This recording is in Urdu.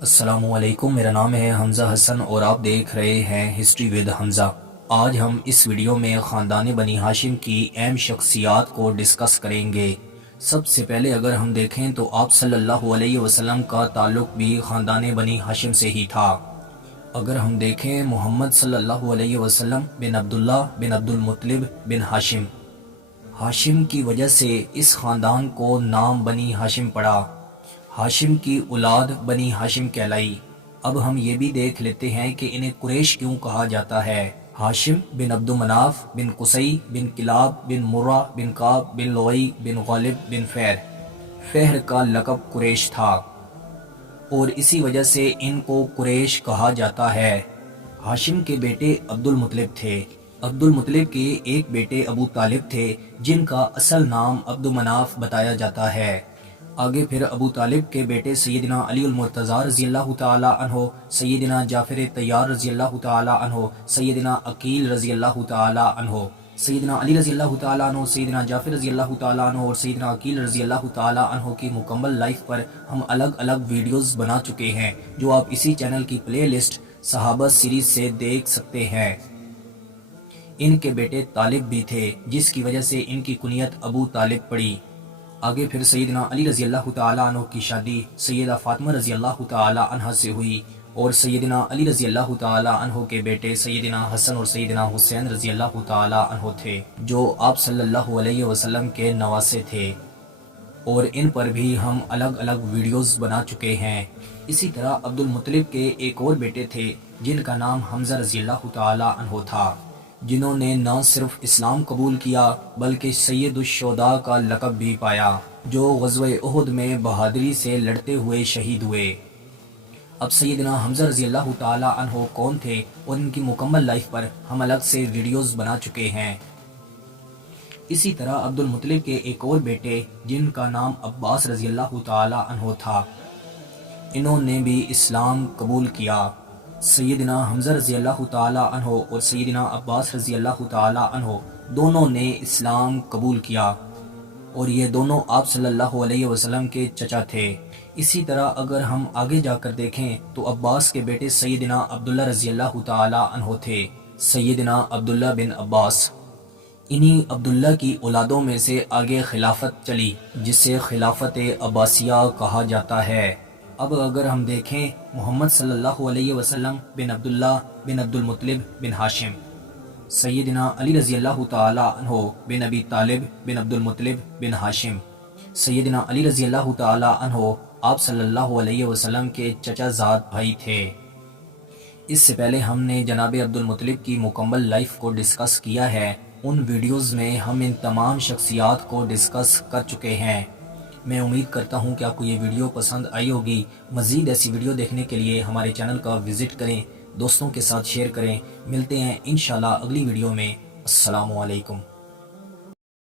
السلام علیکم، میرا نام ہے حمزہ حسن اور آپ دیکھ رہے ہیں ہسٹری ود حمزہ۔ آج ہم اس ویڈیو میں خاندان بنی ہاشم کی اہم شخصیات کو ڈسکس کریں گے۔ سب سے پہلے اگر ہم دیکھیں تو آپ صلی اللہ علیہ وسلم کا تعلق بھی خاندان بنی ہاشم سے ہی تھا۔ اگر ہم دیکھیں محمد صلی اللہ علیہ وسلم بن عبداللہ بن عبد المطلب بن ہاشم، ہاشم کی وجہ سے اس خاندان کو نام بنی ہاشم پڑا۔ ہاشم کی اولاد بنی ہاشم کہلائی۔ اب ہم یہ بھی دیکھ لیتے ہیں کہ انہیں قریش کیوں کہا جاتا ہے۔ ہاشم بن عبد مناف بن قصی بن کلاب بن مرہ بن کعب بن لؤی بن غالب بن فہر، فہر کا لقب قریش تھا اور اسی وجہ سے ان کو قریش کہا جاتا ہے۔ ہاشم کے بیٹے عبد المطلب تھے۔ عبد المطلب کے ایک بیٹے ابو طالب تھے جن کا اصل نام عبد مناف بتایا جاتا ہے۔ آگے پھر ابو طالب کے بیٹے سیدنا علی المرتضیٰ رضی اللہ تعالی عنہ، سیدنا جعفر طیار رضی اللہ تعالی عنہ، سیدنا عقیل رضی اللہ تعالی عنہ، سیدنا علی رضی اللہ تعالی عنہ، سیدنا جعفر رضی اللہ تعالی عنہ اور سیدنا عقیل رضی اللہ تعالی عنہ کی مکمل لائف پر ہم الگ الگ ویڈیوز بنا چکے ہیں جو آپ اسی چینل کی پلے لسٹ صحابہ سیریز سے دیکھ سکتے ہیں۔ ان کے بیٹے طالب بھی تھے جس کی وجہ سے ان کی کنیت ابو طالب پڑی۔ آگے پھر سیدنا علی رضی اللہ تعالی عنہ کی شادی سیدہ فاطمہ رضی اللہ تعالی عنہ سے ہوئی اور سیدنا علی رضی اللہ تعالی عنہ کے بیٹے سیدنا حسن اور سیدنا حسین رضی اللہ تعالی عنہ تھے جو آپ صلی اللہ علیہ وسلم کے نواسے تھے اور ان پر بھی ہم الگ الگ ویڈیوز بنا چکے ہیں۔ اسی طرح عبد المطلب کے ایک اور بیٹے تھے جن کا نام حمزہ رضی اللہ تعالی عنہ تھا، جنہوں نے نہ صرف اسلام قبول کیا بلکہ سید الشہداء کا لقب بھی پایا، جو غزوہ احد میں بہادری سے لڑتے ہوئے شہید ہوئے۔ اب سیدنا حمزہ رضی اللہ تعالی عنہ کون تھے اور ان کی مکمل لائف پر ہم الگ سے ویڈیوز بنا چکے ہیں۔ اسی طرح عبد المطلب کے ایک اور بیٹے جن کا نام عباس رضی اللہ تعالی عنہ تھا، انہوں نے بھی اسلام قبول کیا۔ سیدنا حمزہ رضی اللہ تعالی عنہ اور سیدنا عباس رضی اللہ تعالی عنہ دونوں نے اسلام قبول کیا اور یہ دونوں آپ صلی اللہ علیہ وسلم کے چچا تھے۔ اسی طرح اگر ہم آگے جا کر دیکھیں تو عباس کے بیٹے سیدنا عبداللہ رضی اللہ تعالی عنہ تھے، سیدنا عبداللہ بن عباس۔ انہی عبداللہ کی اولادوں میں سے آگے خلافت چلی جسے خلافت عباسیہ کہا جاتا ہے۔ اب اگر ہم دیکھیں محمد صلی اللہ علیہ وسلم بن عبداللہ بن عبد المطلب بن ہاشم، سیدنا علی رضی اللہ تعالی عنہ بن ابی طالب بن عبد المطلب بن ہاشم، سیدنا علی رضی اللہ تعالی عنہ آپ صلی اللہ علیہ وسلم کے چچا زاد بھائی تھے۔ اس سے پہلے ہم نے جناب عبد المطلب کی مکمل لائف کو ڈسکس کیا ہے۔ ان ویڈیوز میں ہم ان تمام شخصیات کو ڈسکس کر چکے ہیں۔ میں امید کرتا ہوں کہ آپ کو یہ ویڈیو پسند آئی ہوگی۔ مزید ایسی ویڈیو دیکھنے کے لیے ہمارے چینل کا وزٹ کریں، دوستوں کے ساتھ شیئر کریں۔ ملتے ہیں انشاءاللہ اگلی ویڈیو میں۔ السلام علیکم۔